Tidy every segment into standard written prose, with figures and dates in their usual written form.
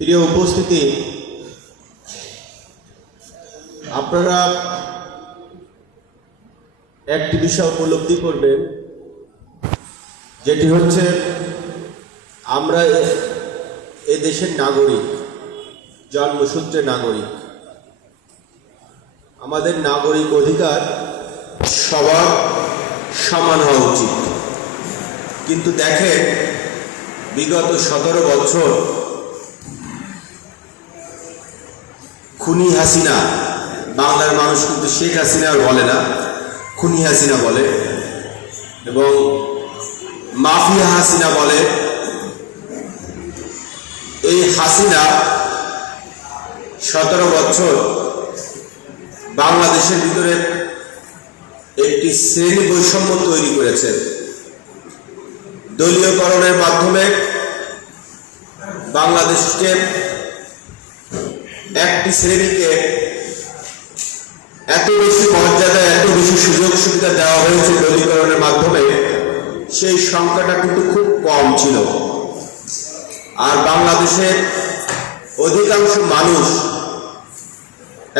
প্রিয় উপস্থিতি, আপনারা একটি বিষয় উপলব্ধি করবেন, যেটি হচ্ছে আমরা এ দেশের নাগরিক, জন্মসূত্রে নাগরিক। আমাদের নাগরিক অধিকার সবার সমান হওয়া উচিত। কিন্তু দেখেন, বিগত 17 বছর খুনি হাসিনা, বাংলার মানুষ কিন্তু শেখ হাসিনা আর বলে না, খুনি হাসিনা বলে, এবং মাফিয়া হাসিনা বলে। এই হাসিনা 17 বছর বাংলাদেশের ভিতরে একটি শ্রেণী বৈষম্য তৈরি করেছে। দলীয়করণের মাধ্যমে বাংলাদেশকে একটি শ্রেণীকে এত বেশি মর্যাদা, এত বেশি সুযোগ সুবিধা দেওয়া হয়েছে দলীয়করণের মাধ্যমে, সেই সংখ্যাটা কিন্তু খুব কম ছিল। আর বাংলাদেশের অধিকাংশ মানুষ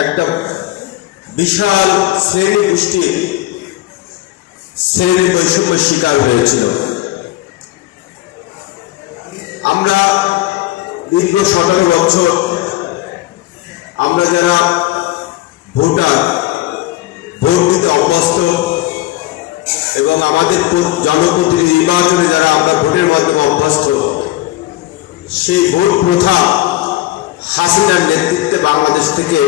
একটা বিশাল শ্রেণী গোষ্ঠীর শ্রেণী বৈষম্যের শিকার হয়েছিল। আমরা দীর্ঘ 17 বছর আমরা যারা ভোটার, ভোট দিতে অভ্যস্ত, এবং আমাদের জনপ্রতিনিধি নির্বাচনে যারা আমরা ভোটের মাধ্যমে অভ্যস্ত, সেই ভোট প্রথা হাসিনার নেতৃত্বে বাংলাদেশ থেকে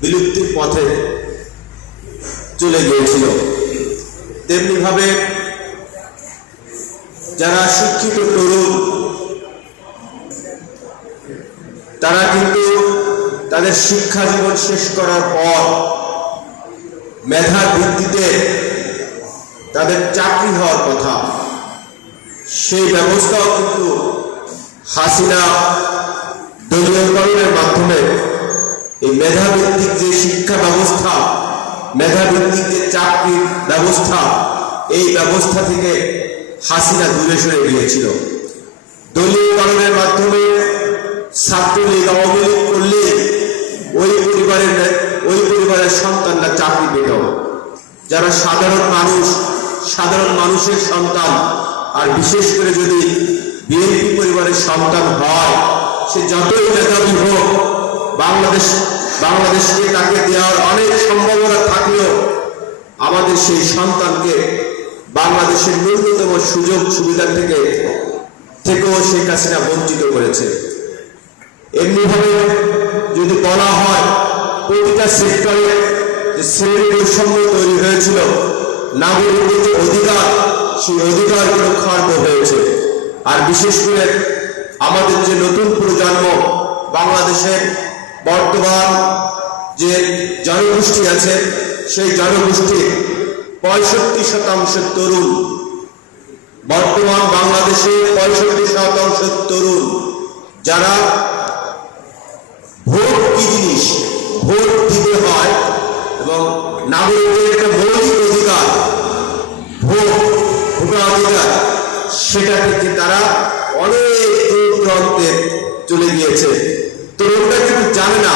বিলুপ্তির পথে চলে গিয়েছিল। তেমনিভাবে যারা শিক্ষিত তরুণ, তারা কিন্তু তাদের শিক্ষা জীবন শেষ করার পর মেধার ভিত্তিতে তাদের চাকরি হওয়ার কথা, সেই ব্যবস্থাও কিন্তু হাসিনা দলীয়করণের মাধ্যমে এই মেধাভিত্তিক যে শিক্ষা ব্যবস্থা, মেধাভিত্তিক যে চাকরির ব্যবস্থা, এই ব্যবস্থা থেকে হাসিনা দূরে সরে গিয়েছিল। দলীয়করণের মাধ্যমে ছাত্রলীগ, আওয়ামী লীগ করলে ওই পরিবারের সন্তানরা চাকরি পেত। যারা সাধারণ মানুষের সন্তান, আর বিশেষ করে যদি বিএনপি পরিবারের সন্তান হয়, সে যতই মেধাবী হোক, বাংলাদেশকে তাকে দেওয়ার অনেক সম্ভাবনা থাকলেও আমাদের সেই সন্তানকে বাংলাদেশের ন্যূনতম সুযোগ সুবিধা থেকেও শেখ হাসিনা বঞ্চিত করেছে। এমনিভাবে যদি বলা হয়, প্রতিটা সেক্টরে যে শ্রেণী বৈষম্য তৈরি হয়েছিল, নাগরিকদের যে অধিকার, সেই অধিকারগুলো খর্ব হয়েছে। আর বিশেষ করে আমাদের যে নতুন প্রজন্ম, বাংলাদেশের বর্তমান যে জনগোষ্ঠী আছে, সেই জনগোষ্ঠীর 65% তরুণ, বর্তমান বাংলাদেশে 65% তরুণ, যারা ভোট কি জিনিস, ভোট দিতে হয়, এবং নাগরিকদের একটা মৌলিক অধিকার ভোটাধিকার, সেটা থেকে তারা অনেক দূর দূরান্তে চলে গিয়েছে। তরুণরা কিন্তু জানে না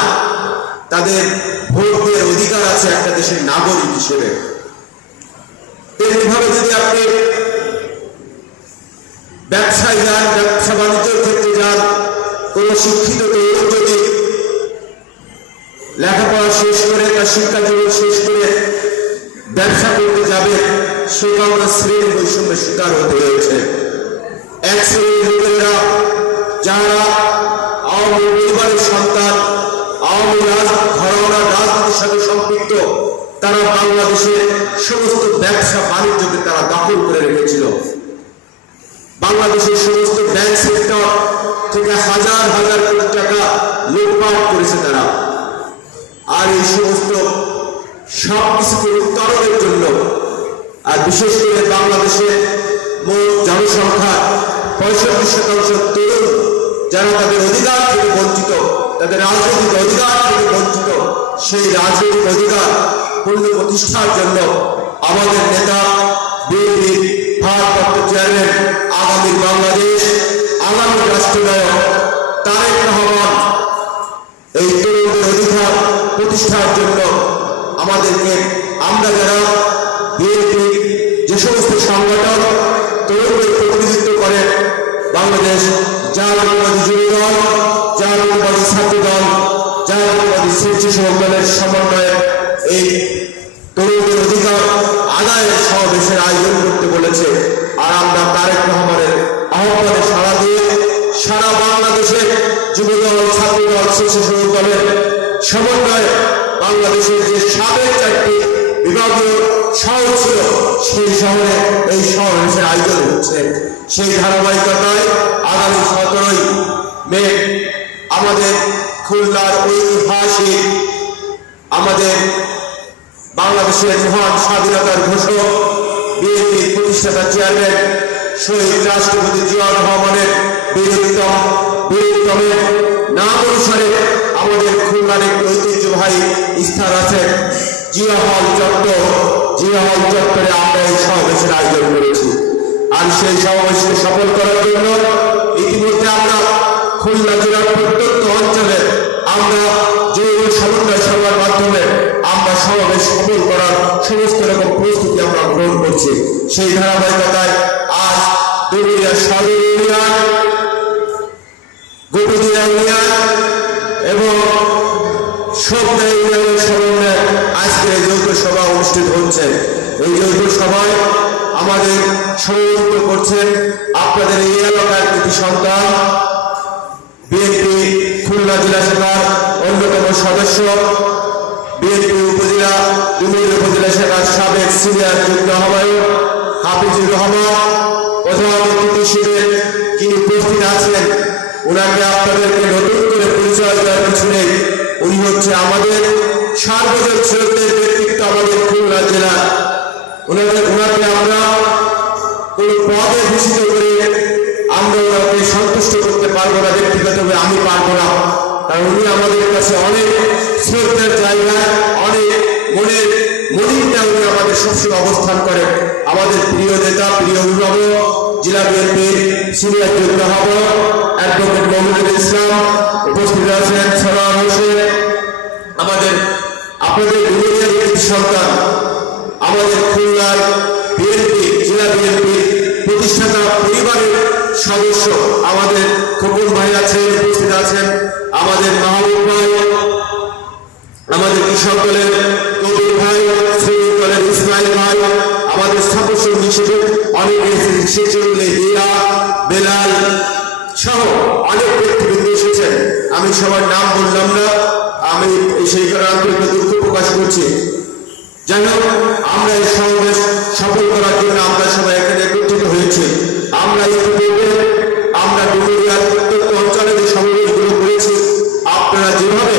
তাদের ভোট দেওয়ার অধিকার আছে একটা দেশের নাগরিক হিসেবে। তেমনিভাবে যদি আপনি ব্যবসায় যান, ব্যবসা বাণিজ্যের ক্ষেত্রে যান, কোন শিক্ষিত তরুণ যদি লেখাপড়া শেষ করে, তার শিক্ষা জীবন শেষ করে ব্যবসা করতে যাবে, সেখানে শ্রেণী বৈষম্যের শিকার হতে হয়েছে। এক শ্রেণীর লোকেরা যারা আওয়ামী পরিবারের সন্তান, আওয়ামী ঘরানার রাজনীতির সাথে সম্পৃক্ত, তারা বাংলাদেশের সমস্ত ব্যবসা বাণিজ্যকে তারা দখল করে রেখেছিল। বাংলাদেশের সমস্ত ব্যাংক সেক্টর থেকে হাজার হাজার কোটি টাকা লুটপাট করেছে তারা। আর এই সমস্ত সবকিছুকে উত্তরণের জন্য, আর বিশেষ করে বাংলাদেশের মোট জনসংখ্যা 65% তরুণ, যারা তাদের অধিকার থেকে বঞ্চিত, তাদের রাজনৈতিক অধিকার থেকে বঞ্চিত, সেই রাজনৈতিক অধিকার পূর্ণ প্রতিষ্ঠার জন্য আমাদের নেতা, বিএনপির ভারপ্রাপ্ত চেয়ারম্যান, আগামী বাংলাদেশ, আগামী রাষ্ট্রনায়ক তারেক রহমান এই তরুণদের অধিকার প্রতিষ্ঠার জন্য আমাদেরকে আমরা যারা বিএনপি যে সমস্ত সংগঠন তরুণদের প্রতিনিধিত্ব করে বাংলাদেশ জাতীয়তাবাদী যুব দল, জাতীয়তাবাদী ছাত্র দল, জাতীয়তাবাদী স্বেচ্ছাসেবক দলের সমন্বয়ে এই তরুণদের অধিকার আদায়ের সমাবেশের আয়োজন করতে বলেছে। আর আমরা তারেক রহমানের আহ্বানে সাড়া দিয়ে সারা বাংলাদেশের যুবদল, ছাত্রদল, স্বেচ্ছাসেবক দলের সমন্বয়ে বাংলাদেশের যে সাবেক 4টি বিভাগীয় শহর ছিল সেই শহরে এই সমাবেশের আয়োজন হচ্ছে। সেই ধারাবাহিকতায় আগামী 17ই মে আমাদের খুলনার ঐতিহাসিক আমাদের বাংলাদেশের মহান স্বাধীনতার ঘোষক বিএনপির প্রতিষ্ঠাতা চেয়ারম্যান শহীদ রাষ্ট্রপতি জিয়াউর রহমানের বীরত্তমের নাম অনুসারে আমাদের খুলনার একটি ঐতিহ্যবাহী স্থান আছে জিয়া হল চত্বর। জিয়া হল চত্বরে আমরা এই সমাবেশের আয়োজন করেছি। আর সেই সমাবেশকে সফল করার জন্য ইতিমধ্যে আমরা খুলনা জেলার প্রত্যন্ত অঞ্চলে আমরা জৈব সমন্বয় সভার মাধ্যমে আমরা সমাবেশ সফল করার সমস্ত রকম প্রস্তুতি আমরা গ্রহণ করছি। সেই ধারাবাহিকতায় আজ ডুমুরিয়া সদর ইউনিয়ন, গোপীদিয়া ইউনিয়ন এবং সবদা ইউনিয়নের সমন্বয়ে আজকে এই যৌথ সভা অনুষ্ঠিত হচ্ছে। এই যৌথ সভায় আমাদের সভাপতিত্ব করছেন আপনাদের এই এলাকার কৃতি সন্তান বিএনপি খুলনা জেলা শাখার অন্যতম সদস্য, বিএনপি উপজেলা ডুমুরিয়া উপজেলা শাখার সাবেক সিনিয়র যুগ্ম আহ্বায়ক হাফিজুর রহমান। প্রধান অতিথি হিসেবে যিনি উপস্থিত আছেন ওনাকে আপনাদেরকে নতুন করে পরিচয় দেওয়ার কিছু নেই। উনি হচ্ছে আমাদের সার্বজনীন শ্রদ্ধেয় ব্যক্তিত্ব আমাদের খুলনা জেলা। ওনাকে আমরা কোন পদে ভূষিত করে আমরা ওনাকে সন্তুষ্ট করতে পারবো না, ব্যক্তিগতভাবে আমি পারবো না। কারণ উনি আমাদের কাছে অনেক শ্রদ্ধার জায়গায়, অনেক মনের মনিরটা উনি আমাদের সবসময় অবস্থান করে। আমাদের প্রিয় নেতা, প্রিয় অভিভাবক, জেলা বিএনপির সিনিয়র যুগ্ম আহ্বায়ক অ্যাডভোকেট মমিনুল ইসলাম উপস্থিত আছেন, সরওয়ার হোসেন আমাদের আপনাদের ডুমুরিয়ার কৃতি সন্তান, আমাদের খুলনার বিএনপি জেলা বিএনপি প্রতিষ্ঠাতা পরিবারের সদস্য আমাদের খোকন ভাই আছেন, উপস্থিত আছেন আমাদের মাহবুব ভাই, আমাদের কৃষক দলের কবির ভাই, শ্রমিক দলের ইসমাইল ভাই, আমাদের স্থাপত্য হিসেবে অনেক হিয়া, বেলাল সহ অনেক ব্যক্তিবৃন্দ এসেছেন। আমি সবার নাম বললাম না, আমি সেই কারণে আন্তরিক দুঃখ প্রকাশ করছি। যাই হোক, আমরা এই সমাবেশ সফল করার জন্য আমরা সবাই এখানে একত্রিত হয়েছি। আমরা ইতিপূর্বে আমরা ডুমুরিয়ার প্রত্যন্ত অঞ্চলে যে সমাবেশগুলো করেছি, আপনারা যেভাবে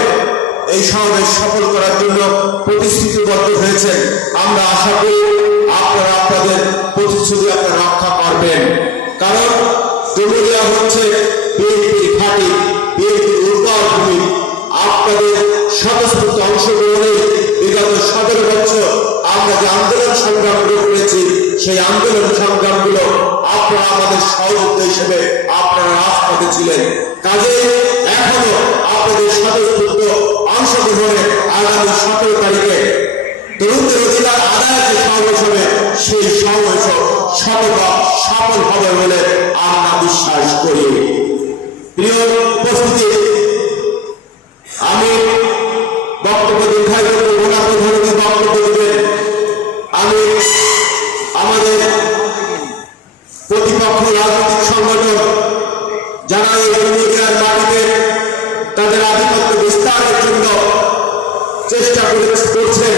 এই সমাবেশ সফল করার জন্য প্রতিশ্রুতিবদ্ধ হয়েছে, আমরা আশা করি আপনারা আপনাদের প্রতিশ্রুতি আপনারা রক্ষা করবেন। কারণ ডুমুরিয়া হচ্ছে বিএনপির ঘাঁটি, বিএনপির উর্বর ভূমি। আপনাদের স্বতঃস্ফূর্ত অংশগ্রহণে বিগত 17 বছর আমরা যে আন্দোলন সংগ্রামগুলো করেছি, সেই আন্দোলন সংগ্রামগুলো আপনারা আমাদের সহযোদ্ধা হিসেবে আপনারা রাজপথে ছিলেন। কাজে এখনো আপনাদের স্বতঃস্ফূর্ত অংশগ্রহণে আগামী 17 তারিখে তরুণদের অধিকার আদায়ের যে সমাবেশ হবে, সেই সমাবেশ সফল হবে বলে আমরা বিশ্বাস করি। প্রিয় উপস্থিতি, আমি বক্তব্য দীর্ঘায়িত করব না, প্রধানমন্ত্রী বক্তব্য দেবেন। আমি আমাদের প্রতিপক্ষ রাজনৈতিক সংগঠন যারা এই ডুমুরিয়ার মাটিতে তাদের আধিপত্য বিস্তারের জন্য চেষ্টা করছেন,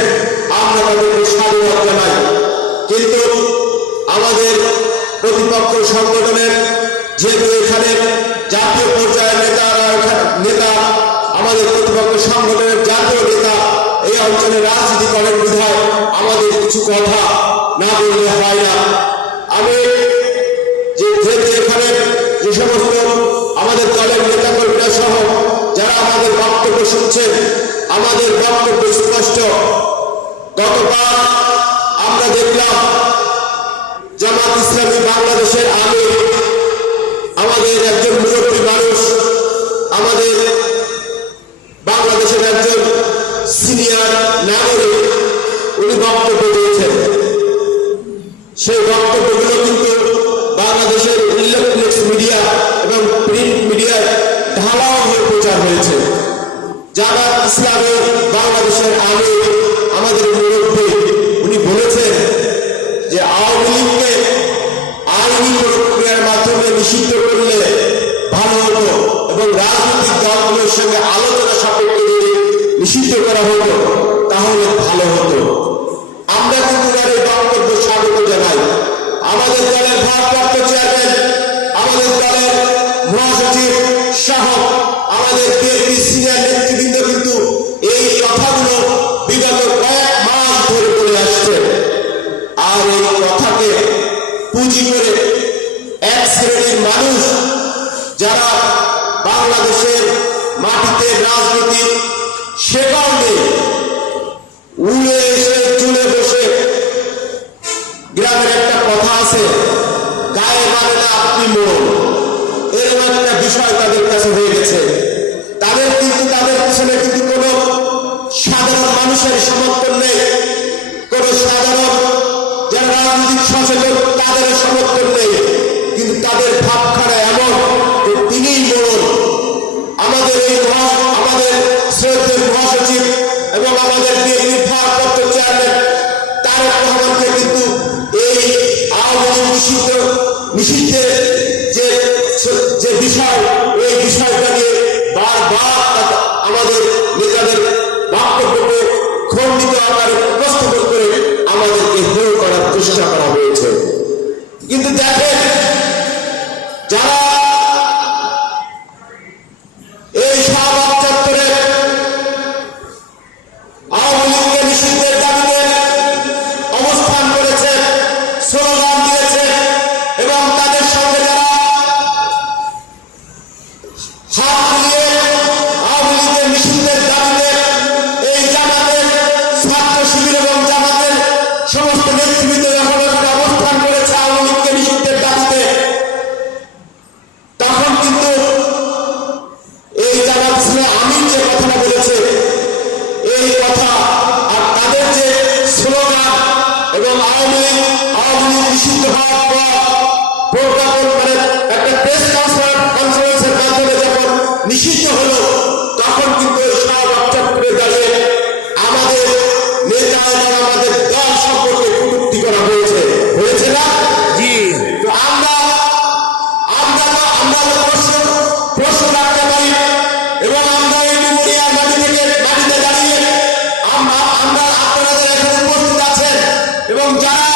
আমরা তাদেরকে সাধুবাদ জানাই। কিন্তু আমাদের প্রতিপক্ষ সংগঠনের যেহেতু এখানে জাতীয় পর্যায়ের নেতা আমাদের প্রতিপক্ষ সংগঠনের জাতীয় নেতা এই অঞ্চলে রাজনীতি করেন বিধায় আমাদের কিছু কথা না বললে হয় না। আমি যেহেতু এখানে যে সমস্ত আমাদের দলের নেতাকর্মীরা সহ যারা আমাদের বক্তব্য শুনছেন, আমাদের বক্তব্য স্পষ্ট। গতকাল আমরা দেখলাম জামাত ইসলামী বাংলাদেশের আমির, আমাদের একজন মুরব্বী মানুষ হয়েছে। জামাত ইসলামের বাংলাদেশের আমির আমাদের মুরব্বী উনি বলেছেন যে আওয়ামী লীগকে আইনি প্রক্রিয়ার মাধ্যমে নিষিদ্ধ করলে ভালো হতো এবং রাজনৈতিক দলগুলোর সঙ্গে আলোচনা সাপেক্ষে যদি নিষিদ্ধ করা হতো তাহলে ভালো হতো। আমরা কিন্তু এই বক্তব্য স্বাগত জানাই। আমাদের দলের ভারপ্রাপ্ত চেয়ারম্যান, আমাদের দলের মহাসচিব সহ আমাদের বিএনপি সিনিয়র নেতৃবৃন্দ কিন্তু এই কথাগুলো বিগত কয়েক মাস ধরে বলে আসছে। আর এই কথাকে পুঁজি করে এক শ্রেণীর মানুষ যারা বাংলাদেশের মাটিতে রাজনীতির শেকড় নেই, উড়ে এসে চুলে বসে, গ্রামের একটা কথা আছে, গায়ে মানে না আপনি মন, এরকম একটা বিষয় তাদের কাছে হয়ে গেছে। তাদের কিন্তু তাদের পিছনে কিন্তু কোনো সাধারণ মানুষের সমর্থন নেই, কোনো সাধারণ যারা রাজনৈতিক সচেতন তাদের সমর্থন নেই, কিন্তু তাদের ভাবখানা এমন যে তিনিই মন। আমাদের আমাদের শ্রদ্ধেয় মহাসচিব এবং আমাদের বিএনপির ভারপ্রাপ্ত চেয়ারম্যান তারেক রহমানকে কিন্তু এই আওয়ামী লীগ নিষিদ্ধের যে বিষয়, এই বিষয়টা নিয়ে বারবার আমাদের নেতাদের বক্তব্যকে খণ্ডিত আকারে উপস্থাপন করে আমাদেরকে হেয় করার চেষ্টা করা হয়েছে। কিন্তু দেখেন, যারা এই শাহবাগ চত্বরে আওয়ামী লীগকে নিষিদ্ধের দাবিতে অবস্থান করেছে, স্লোগান দিয়েছে এবং তাদের সঙ্গে যারা হাত মিলিয়ে আওয়ামী লীগের নিষিদ্ধের দাবিতে এই জামাতের ছাত্র শিবির এবং জামাতের সমস্ত নেতৃবৃন্দ যখন অবস্থান করেছে আওয়ামী লীগকে নিষিদ্ধের দাবিতে, তখন কিন্তু এই জামাত ইসলামের আমির যে কথাটা বলেছে এই কথা আর তাদের যে স্লোগান এবং আওয়ামী লীগ নিষিদ্ধ হওয়ার পর প্রজ্ঞাপন মানে একটা প্রেস কনফারেন্সের মাধ্যমে যখন নিষিদ্ধ হলো, তখন কিন্তু এই শাহবাগ চত্বরে দাঁড়িয়ে আমাদের নেতা এবং আমাদের দল সম্পর্কে কটূক্তি করা হয়েছে না? জি। তো আমরা প্রশ্ন রাখতে পারি এবং আমরা এই ডুমুরিয়ার মাটিতে দাঁড়িয়ে আমরা আপনারা যারা এখানে উপস্থিত আছেন এবং যারা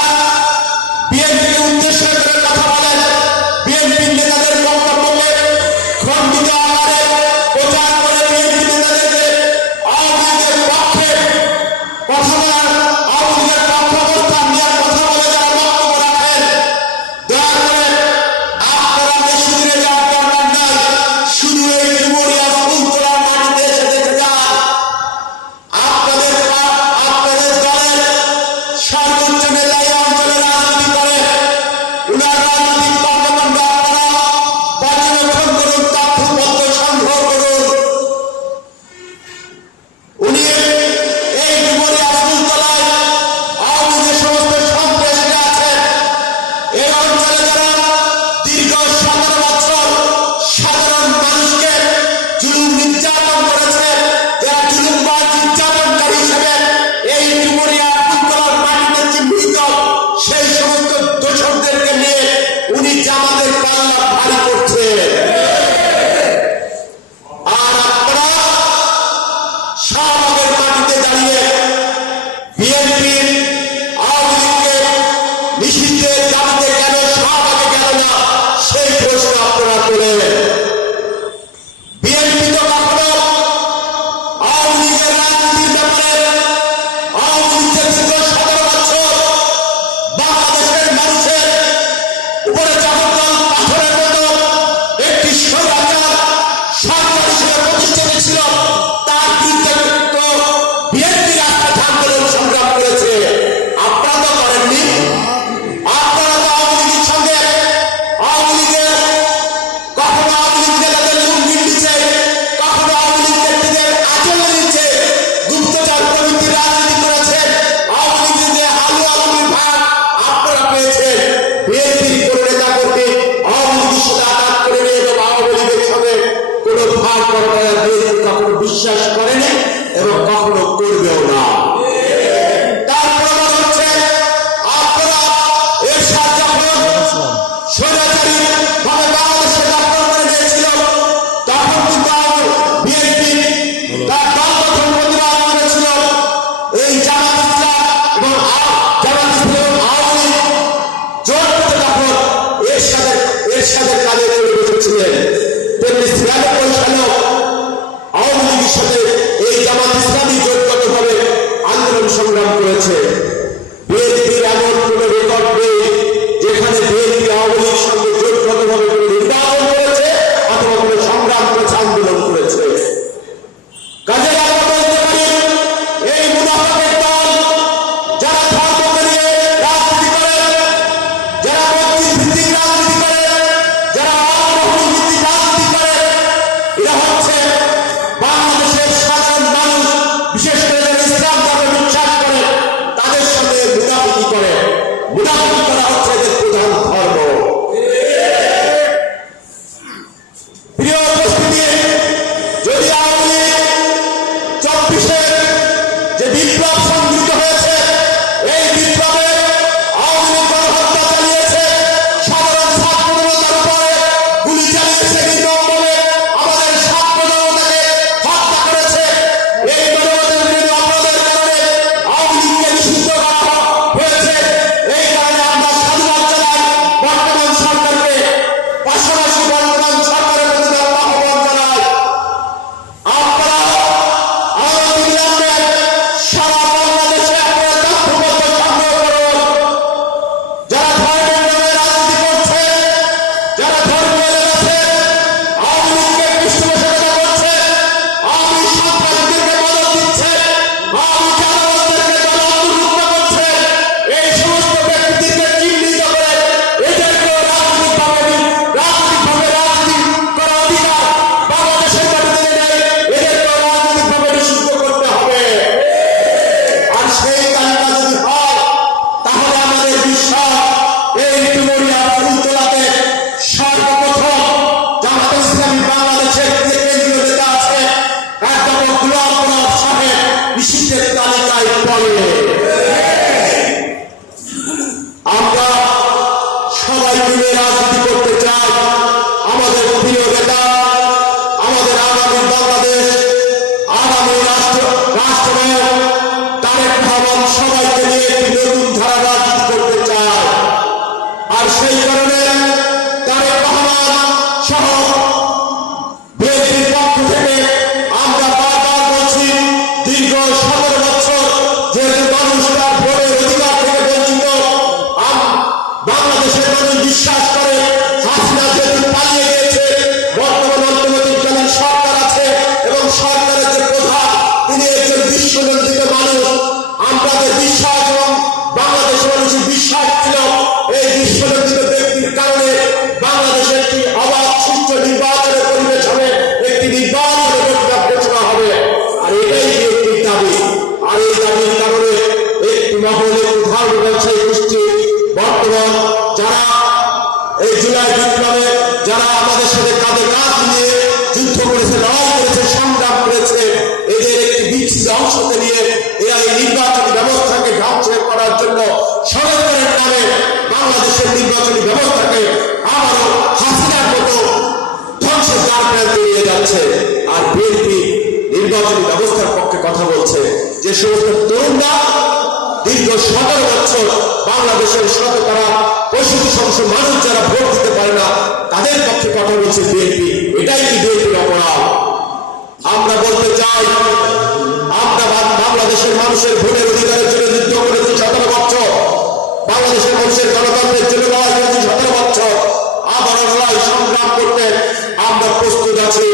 বিএনপিকে উদ্দেশ্য করে কথা বলেন, বিএনপি নেতাদের বক্তব্যকে খণ্ডিত আকারে প্রচার করে বিএনপি নেতাদেরকে আওয়ামী লীগের পক্ষে কথা বলার, আওয়ামী লীগের পক্ষে অবস্থান নেওয়ার কথা বলে যারা বক্তব্য রাখেন, দয়া করে আপনারা বেশি দূরে যাওয়ার দরকার নাই, শুধু এই ডুমুরিয়া ফুলতলার মাটিতে এসে দেখে যান। আপনাদের দলের সর্বোচ্চ নেতা এই অঞ্চলে রাজনীতি করে, উনার রাজনৈতিক কর্মকাণ্ড আপনারা পর্যবেক্ষণ করুন, তথ্যপত্র সংগ্রহ করুন। উনি এই ডুমুরিয়া ফুলতলায় আওয়ামী লীগের সমস্ত সন্ত্রাসীরা আছেন, এই অঞ্চলে যারা দীর্ঘ 17 বছর সাধারণ মানুষকে জুলুম নির্যাতন করেছে, যারা জুলুমবাজ নির্যাতনকারী হিসেবে এই ডুমুরিয়া ফুলতলার মাটিতে চিহ্নিত, সেই সমস্ত দোষকদেরকে নিয়ে উনি জামাতের পাল্লা ভারী করছে। আর আপনারা শাহবাগের মাটিতে দাঁড়িয়ে বিএনপির আওয়ামী লীগকে নিষিদ্ধের দাবিতে কেন শাহবাগে গেল না সেই প্রশ্ন আপনারা করেন। বিএনপি তো কখনো আওয়ামী লীগের রাজনীতির ব্যাপারে, আওয়ামী লীগ যে দীর্ঘ 17 বছর বাংলাদেশের মানুষের উপরে জগদ্দল পাথরের মতো একটি স্বৈরাচার সরকার হিসেবে প্রতিষ্ঠিত ছিল, তার বিরুদ্ধে তো বিএনপি রাষ্ট্র আন্দোলন সংগ্রাম করেছে। আপনারা তো করেননি। আপনারা তো আওয়ামী লীগের সঙ্গে, আওয়ামী লীগের কখনো আওয়ামী লীগ নেতাদের লুঙ্গি দিচ্ছে, কখনো আওয়ামী লীগ নেত্রীদের আচরণ দিচ্ছে, গুপ্তচর প্রভৃতি রাজনীতি করেছেন। আওয়ামী লীগের যে আলুর ভাগ আপনারা পেয়েছেন। বিএনপির কোন নেতা কর্মী আওয়ামী লীগের সাথে আঘাত করে নিয়ে এবং আওয়ামী লীগের সঙ্গে কোনো ভাগ করা 1993 সালেও আওয়ামী লীগের সাথে এই জামাত ইসলামী জোটগতভাবে আন্দোলন সংগ্রাম করেছে। বিএনপির এমন কোন রেকর্ড নেই যেখানে বিএনপি আওয়ামী লীগের সঙ্গে জোটগতভাবে কোনো নির্বাচন করেছে অথবা কোনো সংগ্রাম করেছে, আন্দোলন করেছে। কাজে আমরা বলতে পারি এই মুনাফিকের দল যারা ধর্মকে নিয়ে রাজনীতি করে, যারা মসজিদ ভিত্তিক রাজনীতি করে, যারা আলমোহনী ভিত্তিক রাজনীতি করে, এরা হচ্ছে বাংলাদেশের সাধারণ মানুষ, বিশেষ করে যারা ইসলাম ধর্মে বিশ্বাস করে তাদের সঙ্গে মুনাফিকি করে। মুনাফিকি করা হচ্ছে এদের প্রধান ধর্ম। প্রিয় উপস্থিতি, যদি আওয়ামী লীগ 24-এর যে বিপ্লব সংঘটিত হয়েছে, এই বিপ্লবে আওয়ামী লীগ গণহত্যা চালিয়েছে, সাধারণ ছাত্র জনতার উপরে গুলি চালিয়েছে, নির্মমভাবে আমাদের ছাত্র জনতাকে হত্যা করেছে। এই মানবতার বিরুদ্ধে অপরাধের কারণে আওয়ামী লীগকে নিষিদ্ধ করা হয়েছে। এই কারণে আমরা সাধুবাদ জানাই বর্তমান সরকারকে, পাশাপাশি বর্তমান সরকারের প্রতি আহ্বান জানাই, আপনারা অনতিবিলম্বে সারা বাংলাদেশে আপনারা তথ্যপত্র সংগ্রহ করুন। যারা ধর্মের নামে রাজনীতি করছে, যারা ধর্মীয় লেগেছে, আওয়ামী লীগকে পৃষ্ঠপোষকতা করছে, আওয়ামী সন্ত্রাসীদেরকে মদত দিচ্ছে, আওয়ামী চাঁদাবাজদেরকে দল অন্তর্ভুক্ত করছে, এই সমস্ত ব্যক্তিদেরকে চিহ্নিত করে এদেরকেও রাজনীতিভাবে রাজনীতি করার অধিকার বাংলাদেশের মাটিতে নেই, এদেরকেও রাজনীতিভাবে নিষিদ্ধ করতে হবে। আর সেই তালিকা যদি হয় তাহলে আমাদের বিশ্বাস এই ডুমুরিয়া ফুলতলাতে সর্বপ্রথম জামাত ইসলামী বাংলাদেশের যে কেন্দ্রীয় নেতা আছে অধ্যাপক গোলাম গোলাম সাহেব নিষিদ্ধের তালিকায় পড়ে। আমরা সবাই মিলে রাজনীতি করতে চাই। আমাদের প্রিয় নেতা, আমাদের আগামী বাংলাদেশ, আগামী রাষ্ট্রনায়ক তারেক রহমান সবাইকে নিয়ে একটি নতুন ধারা রাজনীতি করতে চায়। আর সেই কারণে তারেক রহমান সহ বিএনপির পক্ষ থেকে আমরা বারবার বলছি, দীর্ঘ 17 বছর যেহেতু মানুষ তার ভোটের অধিকার থেকে বঞ্চিত, বাংলাদেশের মানুষ বিশ্বাস করে হাসিনা যেহেতু পালিয়ে গিয়েছে, বর্তমান অন্তর্বর্তীকালীন সরকার আছে এবং সরকারের যে প্রধান তিনি একজন বিশ্বনন্দিত মানুষ। আমাদের বিশ্বাস এবং বাংলাদেশের মানুষের বিশ্বাস ছিল এই বিশ্বনন্দিত ব্যক্তির কারণে বাংলাদেশে একটি অবাধ সুষ্ঠু নির্বাচনের পরিবেশ হবে, একটি নির্বাচনের ঘোষণা হবে। আর এটাই বিএনপির দাবি। আর এই দাবির কারণে একটি মহলে প্রধান ব্যবসায়ী গোষ্ঠী বর্তমান যারা এই জুলাই বিপ্লবে যারা আমাদের সাথে কাঁধে কাঁধ নিয়ে যুদ্ধ করেছে, লড়াই করেছে, সংগ্রাম করেছে, এদের একটি বিচ্ছিন্ন অংশকে নিয়ে এরা এই নির্বাচনী ব্যবস্থাকে ধ্বংস করার জন্য সরকারের নামে বাংলাদেশের নির্বাচনী ব্যবস্থাকে আবারও হাসিনার মতো ধ্বংসের দ্বার প্রান্তে নিয়ে যাচ্ছে। আর বিএনপি নির্বাচনী ব্যবস্থার পক্ষে কথা বলছে। যে সমস্ত তরুণরা দীর্ঘ 17 বছর বাংলাদেশের 65% মানুষ যারা ভোট দিতে পারে না তাদের পক্ষে কথা বলছে বিএনপি। এটাই কি বিএনপির অপরাধ? আমরা বলতে চাই, আমরা বাংলাদেশের মানুষের ভোটের অধিকারের জন্য যুদ্ধ করেছি 17 বছর, বাংলাদেশের মানুষের গণতন্ত্রের জন্য লড়াই করেছি 17 বছর, আবার লড়াই সংগ্রাম করতে আমরা প্রস্তুত আছি।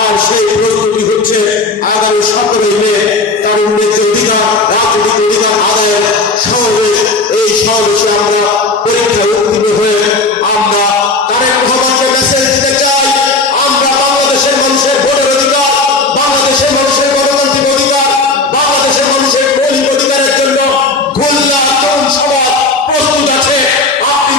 আর সেই প্রস্তুতি হচ্ছে আগামী 17 মে তারুণ্যের যে অধিকার, রাজনৈতিক অধিকার আদায়ের সমাবেশ। এই সমাবেশে আমরা পরীক্ষায় উত্তীর্ণ হয়ে আমরা তারেক রহমানকে মেসেজ দিতে চাই, আমরা বাংলাদেশের মানুষের ভোটের অধিকার, বাংলাদেশের মানুষের গণতান্ত্রিক অধিকার, বাংলাদেশের মানুষের মৌলিক অধিকারের জন্য খুলনা তরুণ সমাজ প্রস্তুত আছে। আপনি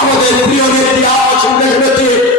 আমাদের প্রিয় নেত্রী আওয়ামী লীগের নেত্রী